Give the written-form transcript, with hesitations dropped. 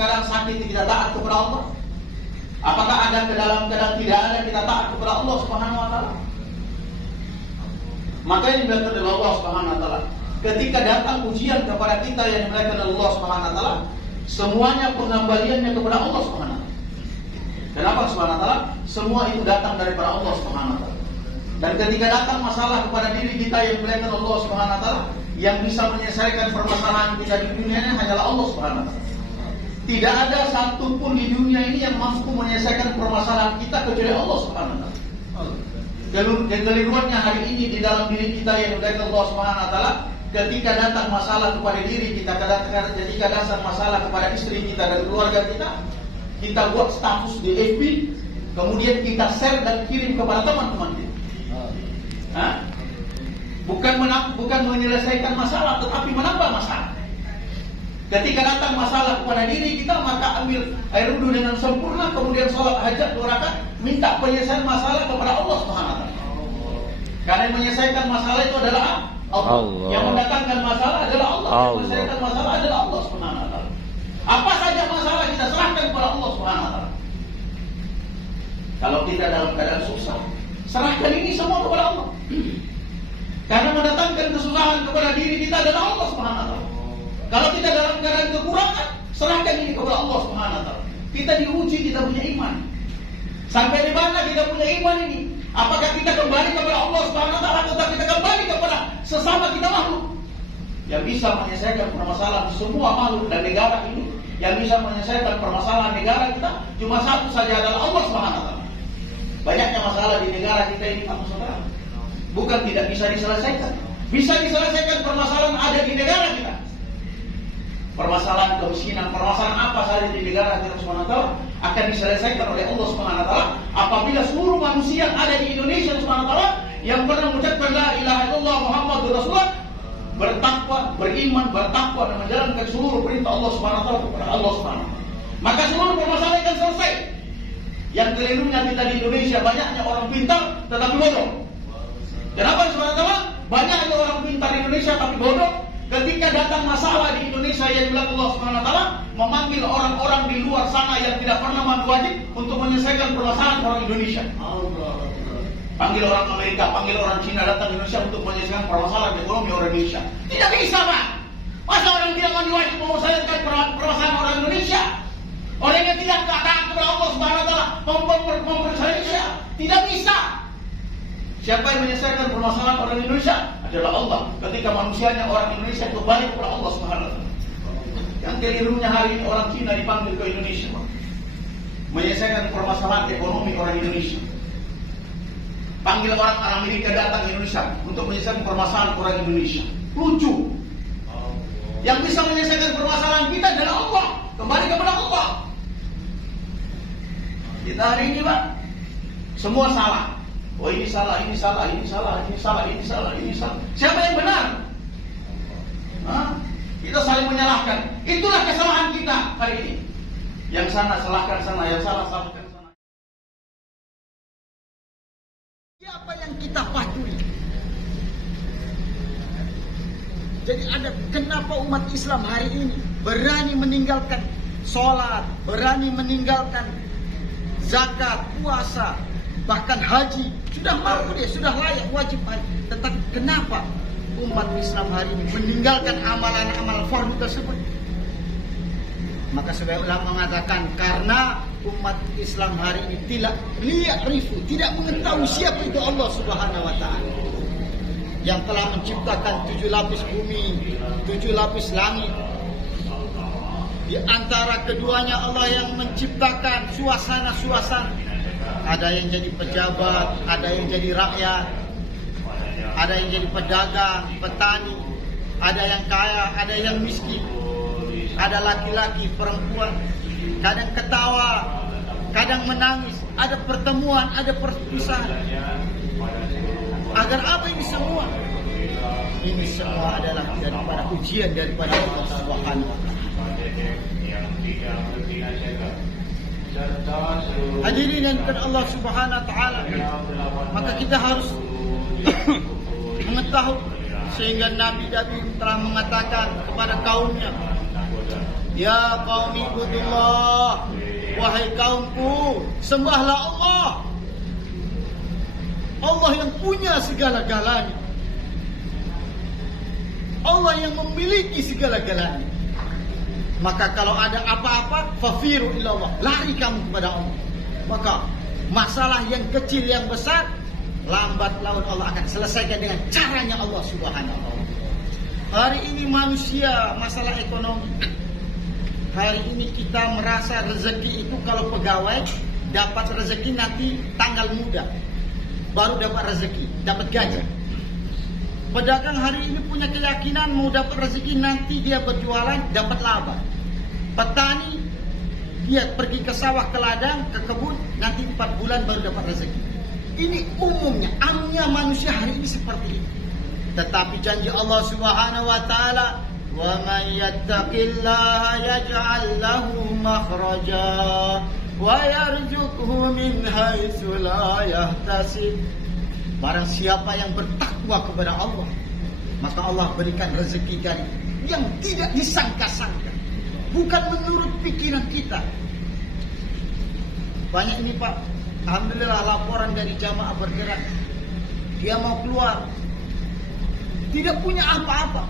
keadaan sakit kita taat kepada Allah? Apakah ada dalam keadaan tidak ada kita taat kepada Allah Subhanahu wa taala? Maka ini dilakukan oleh Allah Subhanahu wa taala. Ketika datang ujian kepada kita yang dimuliakan oleh Allah Subhanahu wa taala, semuanya pengembaliannya kepada Allah Subhanahu wa taala. Kenapa Subhanahu wa taala? Semua itu datang daripada Allah Subhanahu wa taala. Dan ketika datang masalah kepada diri kita yang dimuliakan Allah Subhanahu wa taala, yang bisa menyelesaikan permasalahan kita di dunia ini hanyalah Allah Subhanahu wa taala. Tidak ada satupun di dunia ini yang mampu menyelesaikan permasalahan kita kecuali Allah Subhanahu wa taala. Kekeliruannya hari ini di dalam diri kita yang dimuliakan Allah Subhanahu wa taala, ketika datang masalah kepada diri kita, ketika datang masalah kepada istri kita dan keluarga kita buat status di FB, kemudian kita share dan kirim kepada teman-teman kita. Bukan menyelesaikan masalah, tetapi menambah masalah. Ketika datang masalah kepada diri kita, maka ambil air wudhu dengan sempurna, kemudian sholat hajat 2 rakaat, minta penyelesaian masalah kepada Allah Subhanahu wa taala. Karena yang menyelesaikan masalah itu adalah Allah. Yang mendatangkan masalah adalah Allah. Yang menyelesaikan masalah adalah Allah Subhanahu wa taala. Apa saja masalah kita serahkan kepada Allah Subhanahu wa taala. Kalau kita dalam keadaan susah, serahkan ini semua kepada Allah. Karena mendatangkan kesusahan kepada diri kita adalah Allah Subhanahu wa taala. Kalau kita dalam keadaan kekurangan, serahkan ini kepada Allah Subhanahu wa taala. Kita diuji, kita punya iman. Sampai di mana kita punya iman ini? Apakah kita kembali kepada Allah Subhanahu wa taala atau kita kembali kepada sesama kita makhluk? Yang bisa menyelesaikan permasalahan semua makhluk dan negara ini, yang bisa menyelesaikan permasalahan negara kita cuma satu saja, adalah Allah Subhanahu wa taala. Banyaknya masalah di negara kita ini, Pak Saudara, bukan tidak bisa diselesaikan. Bisa diselesaikan permasalahan ada di negara kita. Permasalahan kemiskinan, permasalahan apa saja di negara kita Subhanahu wa taala akan diselesaikan oleh Allah Subhanahu wa taala apabila seluruh manusia yang ada di Indonesia Subhanahu wa taala yang pernah mengucapkan la ilaha illallah Muhammadur Rasulullah, bertakwa, beriman, bertakwa dan menjalankan seluruh perintah Allah Subhanahu wa taala kepada Allah Subhanahu wa taala. Maka seluruh permasalahan akan selesai. Yang kelirunya kita di Indonesia, banyaknya orang pintar tetapi bodoh. Kenapa Subhanahu wa taala? Banyaknya orang pintar di Indonesia tapi bodoh. Ketika datang masalah di Indonesia, yang bilang Allah Subhanahu wa taala memanggil orang-orang di luar sana yang tidak pernah mandu wajib untuk menyelesaikan permasalahan orang Indonesia. Panggil orang Amerika, panggil orang Cina datang ke Indonesia untuk menyelesaikan permasalahan ekonomi orang Indonesia. Tidak bisa, Pak. Masa orang tidak mandu wajib mau menyelesaikan permasalahan orang Indonesia? Orang yang tidak taat kepada Allah Subhanahu wa taala mempercayai Indonesia. Tidak bisa. Siapa yang menyelesaikan permasalahan orang Indonesia? Adalah Allah. Ketika manusianya orang Indonesia kembali kepada Allah Subhanahu wa taala. Yang kelirunya hari ini orang Cina dipanggil ke Indonesia menyelesaikan permasalahan ekonomi orang Indonesia. Panggil orang Amerika datang ke Indonesia untuk menyelesaikan permasalahan orang Indonesia. Lucu. Yang bisa menyelesaikan permasalahan kita adalah Allah. Kembali kepada Allah. Kita hari ini, Pak, semua salah. Oh, ini salah, ini salah, ini salah, ini salah, ini salah, ini salah. Siapa yang benar? Kita saling menyalahkan. Itulah kesalahan kita hari ini. Yang sana salahkan sana, yang salah salahkan sana. Siapa yang kita patuhi? Jadi kenapa umat Islam hari ini berani meninggalkan sholat, berani meninggalkan zakat, puasa, bahkan haji? Sudah mampu dia, sudah layak, wajib haji. Tetapi kenapa umat Islam hari ini meninggalkan amalan-amalan fardu tersebut? Maka sebagian ulama mengatakan karena umat Islam hari ini tidak tidak mengetahui siapa itu Allah Subhanahu wa taala yang telah menciptakan 7 lapis bumi, 7 lapis langit. Di antara keduanya Allah yang menciptakan suasana-suasana. Ada yang jadi pejabat, ada yang jadi rakyat, ada yang jadi pedagang, petani, ada yang kaya, ada yang miskin, ada laki-laki, perempuan, kadang ketawa, kadang menangis, ada pertemuan, ada perpisahan. Agar apa ini semua? Ini semua adalah daripada ujian daripada Allah Subhanahu wa taala. Hadirin yang dimuliakan Allah Subhanahu wa taala, maka kita harus mengetahui sehingga Nabi telah mengatakan kepada kaumnya, Ya qaumi ibudullah, wahai kaumku, sembahlah Allah. Allah yang punya segala-galanya. Allah yang memiliki segala-galanya. Maka kalau ada apa-apa, fafiru ilallah, lari kamu kepada Allah. Maka masalah yang kecil yang besar, lambat laun Allah akan selesaikan dengan caranya Allah Subhanahu wa ta'ala. Hari ini manusia masalah ekonomi. Hari ini kita merasa rezeki itu kalau pegawai dapat rezeki nanti tanggal muda baru dapat rezeki, dapat gaji. Pedagang hari ini punya keyakinan mau dapat rezeki nanti dia berjualan dapat laba. Petani dia pergi ke sawah, ke ladang, ke kebun, nanti 4 bulan baru dapat rezeki. Ini umumnya, amnya manusia hari ini seperti ini. Tetapi janji Allah Subhanahu wa taala, "Wa may yattaqillaha yaj'al lahu makhraja wa yarzuqhu min haitsu la yahtasib." Barang siapa yang bertakwa kepada Allah, maka Allah berikan rezeki dari yang tidak disangka-sangka, bukan menurut pikiran kita. Banyak ini Pak, alhamdulillah laporan dari jamaah bergerak. Dia mau keluar, tidak punya apa-apa,